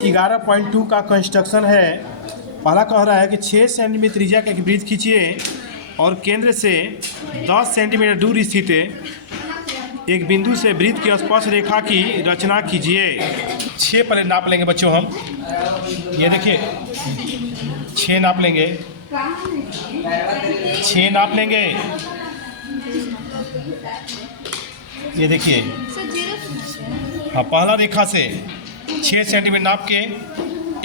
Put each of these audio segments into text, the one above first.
11.2 का कंस्ट्रक्शन है। पहला कह रहा है कि 6 सेंटीमीटर त्रिज्या का एक वृत्त खींचिए और केंद्र से 10 सेंटीमीटर दूर स्थित एक बिंदु से वृत्त की स्पर्श रेखा की रचना कीजिए। 6 पहले नाप लेंगे बच्चों हम। ये देखिए 6 नाप लेंगे, 6 नाप लेंगे। ये देखिए हाँ, पहला रेखा से 6 सेंटीमीटर नाप के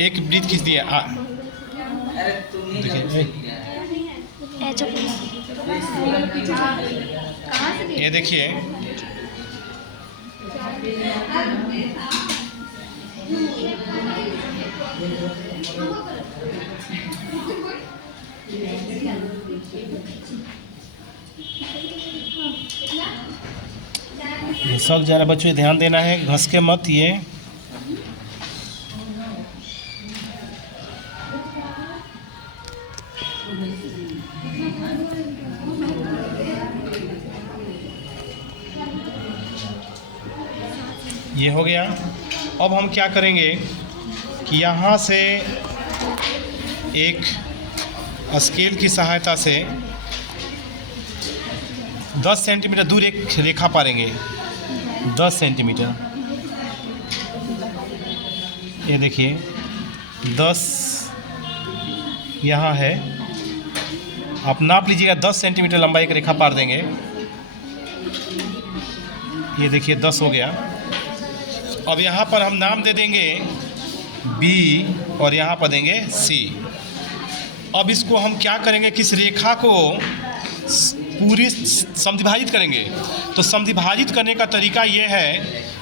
एक वृत्त खींच दिए। देखिए ये देखिए सब जरा बच्चों ध्यान देना है, घस के मत। ये हो गया। अब हम क्या करेंगे कि यहाँ से एक स्केल की सहायता से 10 सेंटीमीटर दूर एक रेखा पारेंगे। 10 सेंटीमीटर, ये देखिए 10 यहाँ है। आप नाप लीजिएगा, 10 सेंटीमीटर लंबा एक रेखा पार देंगे। ये देखिए 10 हो गया। अब यहाँ पर हम नाम दे देंगे B और यहाँ पर देंगे C। अब इसको हम क्या करेंगे कि इस रेखा को पूरी समद्विभाजित करेंगे। तो समद्विभाजित करने का तरीका ये है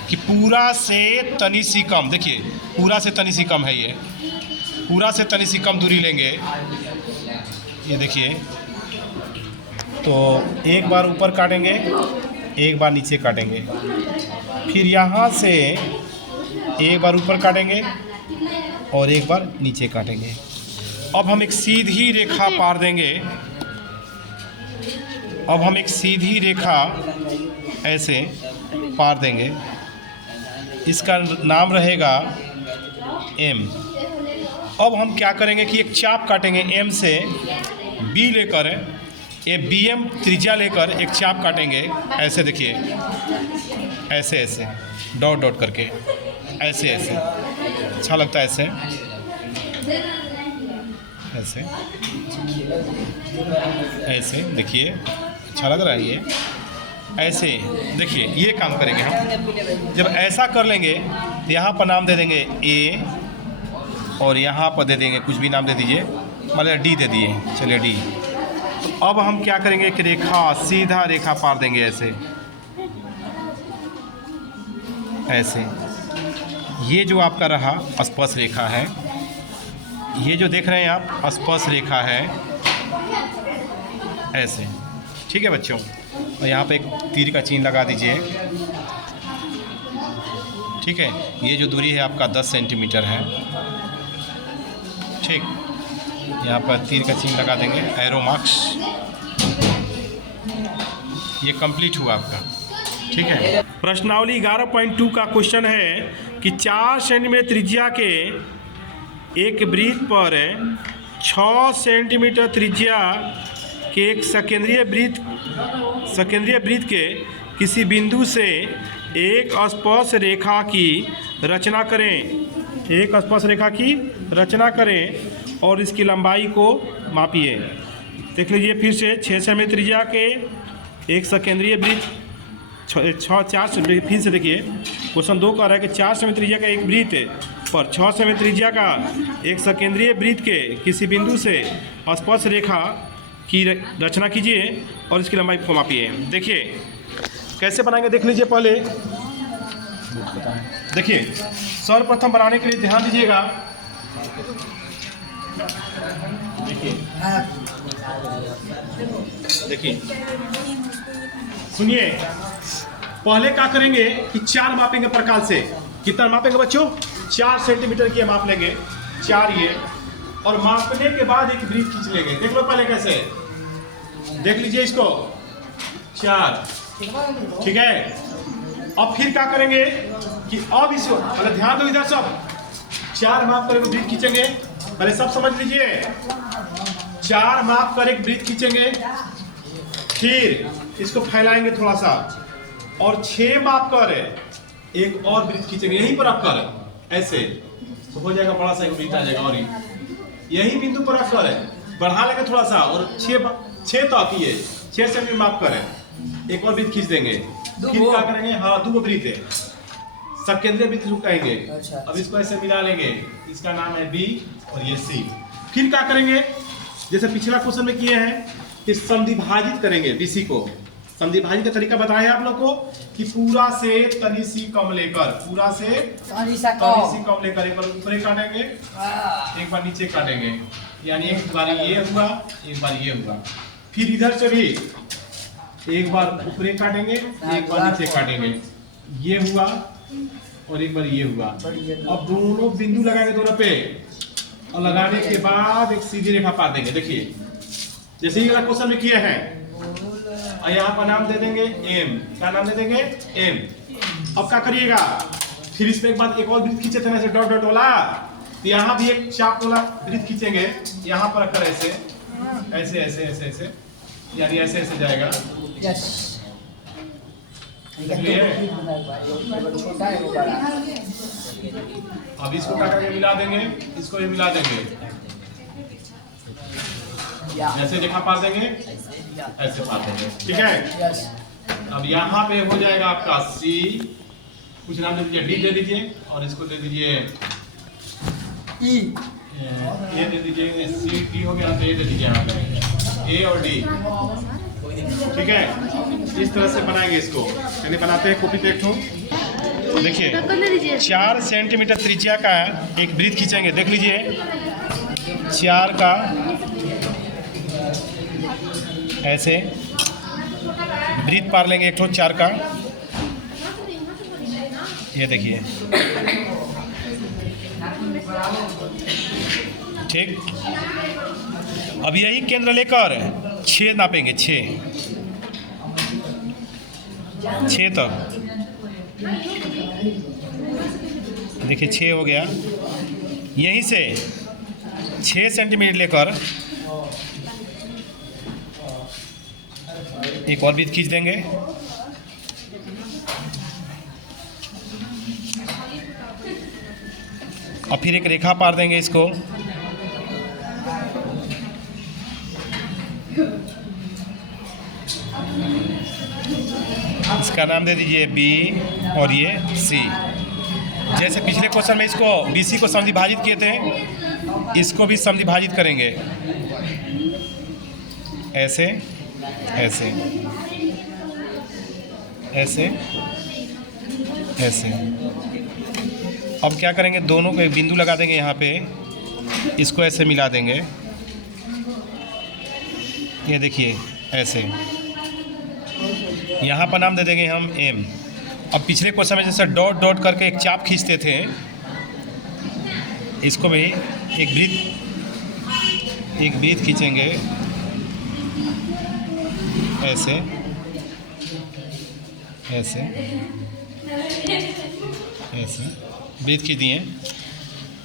कि पूरा से तनी सी कम, देखिए पूरा से तनी सी कम है, ये पूरा से तनी सी कम दूरी लेंगे। ये देखिए, तो एक बार ऊपर काटेंगे, एक बार नीचे काटेंगे, फिर यहाँ से एक बार ऊपर काटेंगे और एक बार नीचे काटेंगे। अब हम एक सीधी रेखा पार देंगे। अब हम एक सीधी रेखा ऐसे पार देंगे। इसका नाम रहेगा M। अब हम क्या करेंगे कि एक चाप काटेंगे M से, B लेकर ये BM त्रिज्या लेकर एक चाप काटेंगे। ऐसे देखिए, ऐसे ऐसे डॉट डॉट करके, ऐसे ऐसे अच्छा लगता है, ऐसे ऐसे ऐसे देखिए अच्छा लग रहा है। ये ऐसे देखिए, ये काम करेंगे हम। जब ऐसा कर लेंगे तो यहाँ पर नाम दे देंगे A और यहाँ पर दे देंगे कुछ भी नाम दे दीजिए, मतलब D दे दिए, चलिए D। अब हम क्या करेंगे, एक रेखा सीधा रेखा पार देंगे ऐसे ऐसे। ये जो आपका रहा स्पर्श रेखा है, ये जो देख रहे हैं आप स्पर्श रेखा है ऐसे, ठीक है बच्चों। और यहाँ पे एक तीर का चिन्ह लगा दीजिए, ठीक है। ये जो दूरी है आपका 10 सेंटीमीटर है, ठीक। यहाँ पर तीर का चिन्ह लगा देंगे, एरो मार्क्स। ये कंप्लीट हुआ आपका, ठीक है। प्रश्नावली 11.2 का क्वेश्चन है कि 4 सेंटीमीटर त्रिज्या के एक वृत्त पर 6 सेंटीमीटर त्रिज्या के एक सकेंद्रीय वृत्त के किसी बिंदु से एक स्पर्श रेखा की रचना करें। एक स्पर्श रेखा की रचना करें और इसकी लंबाई को मापिए। देख लीजिए फिर से 6 सेंटीमीटर त्रिज्या के एक सकेंद्रीय वृत्त, 4 फिर से देखिए क्वेश्चन 2 कह रहा है कि 4 सेंटीमीटर त्रिज्या का एक वृत्त पर 6 सेंटीमीटर त्रिज्या का एक सकेंद्रीय वृत्त के किसी बिंदु से स्पर्श रेखा की रचना कीजिए और इसकी लंबाई को मापिए। देखिए कैसे बनाएंगे, देख लीजिए। पहले देखिए सर्वप्रथम बनाने के लिए ध्यान दीजिएगा। देखिए सुनिए, पहले क्या करेंगे कि 4 मापेंगे प्रकाल से। कितना मापेंगे बच्चों? 4 सेंटीमीटर की माप लेंगे, 4 ये, और मापने के बाद एक वृत्त खींच लेंगे। देख लो पहले कैसे, देख लीजिए इसको, 4, ठीक है। अब फिर क्या करेंगे कि अब इसको, ध्यान दो इधर सब, 4 माप कर एक वृत्त खींचेंगे, पहले सब समझ लीजिए। 4 माप कर एक वृत्त खींचेंगे, फिर इसको फैलाएंगे थोड़ा सा, और 6 माप कर एक और वृत्त खींचेंगे यहीं पर रखकर, ऐसे तो हो जाएगा बड़ा सा एक वृत्त आ जाएगा। और यही बिंदु पर रखकर बढ़ा लेंगे थोड़ा सा, और 6 तक ये 6 से माप करें, एक और वृत्त खींच देंगे। फिर क्या करेंगे, हाँ 2 वृत्त है, सकेंद्रीय वृत्त कहेंगे। अब इसको ऐसे मिला लेंगे, इसका नाम है बी और ये सी। फिर क्या करेंगे, जैसे पिछला क्वेश्चन में किए हैं, कि समद्विभाजित करेंगे बीसी को। समद्विभाजित का तरीका बताया आप लोग को कि पूरा से तनी सी कम लेकर, पूरा से तनी सी कम लेकर एक बार ऊपर काटेंगे, एक बार नीचे काटेंगे, यानी एक बार ये हुआ, एक बार ये हुआ। फिर इधर से भी एक बार ऊपर काटेंगे, एक बार नीचे काटेंगे, ये हुआ और एक बार ये हुआ। अब दोनों बिंदु लगाएंगे दोनों पे, और लगाने के बाद एक सीधी रेखा पा देंगे। देखिए जैसे ही क्वेश्चन में किए हैं, और यहाँ पर नाम दे देंगे एम। क्या नाम दे देंगे, एम। अब क्या करिएगा, फिर इसमें एक बार एक और वृत्त खींचे थे ना, ऐसे डॉट डॉट वाला, तो यहाँ भी एक चाप वाला वृत्त खींचेंगे, यहाँ पर रखकर ऐसे ऐसे ऐसे ऐसे ऐसे, यानी ऐसे ऐसे जाएगा। अब इसको क्या करके मिला देंगे, इसको ये मिला देंगे, जैसे रेखा पार देंगे ऐसे पार देंगे, ठीक है। अब यहाँ पे हो जाएगा आपका सी, कुछ नाम दे दीजिए, डी दे दीजिए, और इसको दे दीजिए ई, ये दे दीजिए, सी डी हो गया, तो ये दे दीजिए यहाँ पे ए और डी, ठीक है। इस तरह से बनाएंगे इसको, यानी बनाते हैं कॉपी पे एक ठो। देखिए 4 सेंटीमीटर त्रिज्या का एक वृत्त खींचेंगे, देख लीजिए 4 का ऐसे वृत्त पार लेंगे एक ठो 4 का, ये देखिए, ठीक। अब यही केंद्र लेकर 6 नापेंगे, 6 तक, देखिए 6 हो गया। यहीं से 6 सेंटीमीटर लेकर एक और वृत्त खींच देंगे, और फिर एक रेखा पार देंगे इसको, इसका नाम दे दीजिए बी और ये सी। जैसे पिछले क्वेश्चन में इसको बीसी को समद्विभाजित किए थे, इसको भी समद्विभाजित करेंगे, ऐसे ऐसे ऐसे ऐसे। अब क्या करेंगे, दोनों को एक बिंदु लगा देंगे यहाँ पे, इसको ऐसे मिला देंगे, ये देखिए ऐसे, यहाँ पर नाम दे देंगे हम एम। अब पिछले क्वेश्चन में जैसे डॉट डॉट करके एक चाप खींचते थे, इसको भी एक वृत्त खींचेंगे, ऐसे ऐसे ऐसे वृत्त खींच दिए।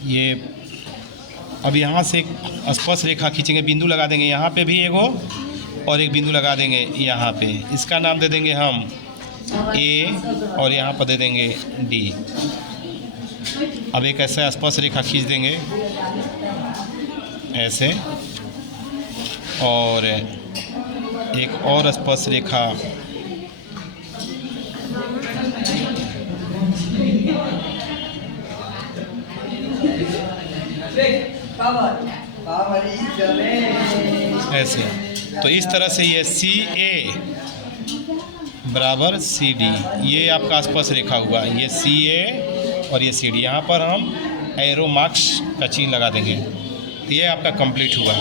ये अब यहाँ से एक स्पर्श रेखा खींचेंगे, बिंदु लगा देंगे, यहाँ पे भी एगो और एक बिंदु लगा देंगे यहाँ पे, इसका नाम दे देंगे हम ए, और यहाँ पर दे देंगे डी। अब एक ऐसा स्पर्श रेखा खींच देंगे ऐसे, और एक और स्पर्श रेखा ऐसे। तो इस तरह से ये सी ए बराबर सी डी, ये आपका स्पर्श रेखा हुआ, ये सी ए और ये सी डी। यहाँ पर हम एरो मार्क्स का चिन्ह लगा देंगे, तो ये आपका कंप्लीट हुआ।